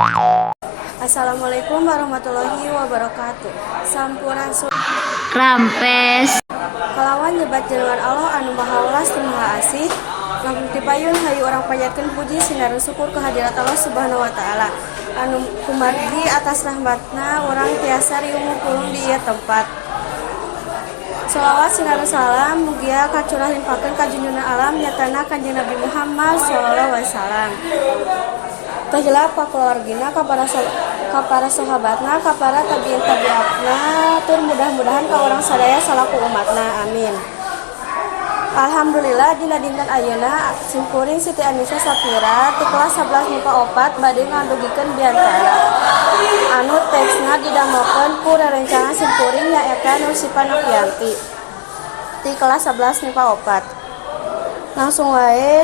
Assalamualaikum warahmatullahi wabarakatuh. Sampuran Rampes kalawan nyebat jenengan Allah anu maha welas teu maha asih. Langkung ti payun hayu urang panjatkeun puji sinaran syukur kehadirat Allah Subhanahu wa taala. Anu kumargi atas rahmatna urang tiasa riung pulung di ieu tempat. Shalawat sinaran salam mugia kacurah limpakeun ka junjungan alam nyatana Kanjeng Nabi Muhammad sallallahu alaihi wasallam. Tahila pakeluargina ka para sahabatna ka para tabiin tabiatna tur mudah-mudahan ka urang sadaya salaku umatna amin. Alhamdulillah dina dinten ayeuna simkuring Siti Anisa Sapira ti kelas 11 MIPA 4 bade ngandugikeun biantara anu teksna didamelkeun ku rerencangan simkuring nyaeta Nur Sipa Novianti ti kelas 11 MIPA 4. Langsung wae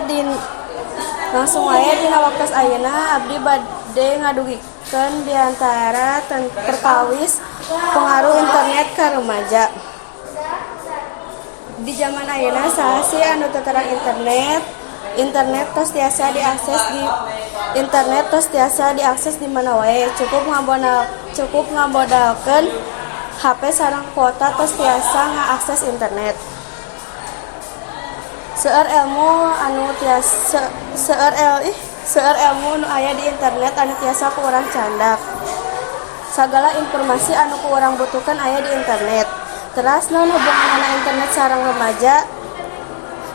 dina waktos ayeuna abdi bade ngadugikeun biantara perkawis pengaruh internet ka remaja. Di zaman ayeuna saha sih anu teu terang internet tos tiasa diakses di mana wae, cukup ngabodalkeun HP sareng kuota tos tiasa ngaakses internet. Seueur ilmu nu aya di internet anu tiasa ku urang candak. Sagala informasi anu ku urang butuhkeun aya di internet. Teras non hubunganna internet sareng remaja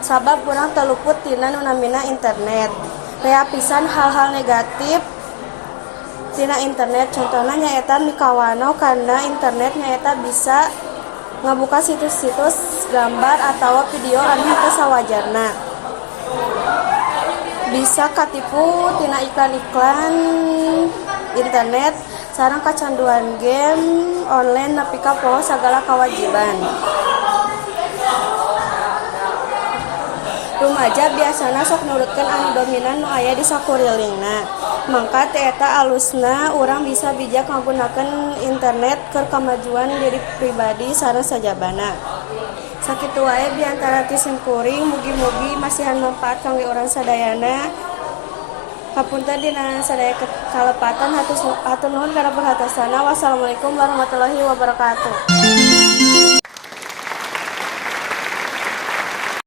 sabab urang teu luput tina nu namina internet. Rea pisan hal-hal negatif tina internet, contohna nyaeta mikawano karena internet nyaeta bisa ngabuka situs-situs gambar atawa video anu teu sawajarna. Bisa katipu tina iklan-iklan internet sareng kacanduan game online nepi ka poho sagala kawajiban. Rumaja biasana sok nurutkeun anu dominan nu aya di sakurilingna. Mangka teh eta alusna urang bisa bijak ngagunakeun internet keur kamajuan diri pribadi sareng sajabana. Sakitu wae biantara ti simkuring mugi-mugi masihan manfaat kangge urang sadayana. Hapunten dina sadaya kalepatan hatur nuhun kana perhatianna. Wassalamualaikum warahmatullahi wabarakatuh.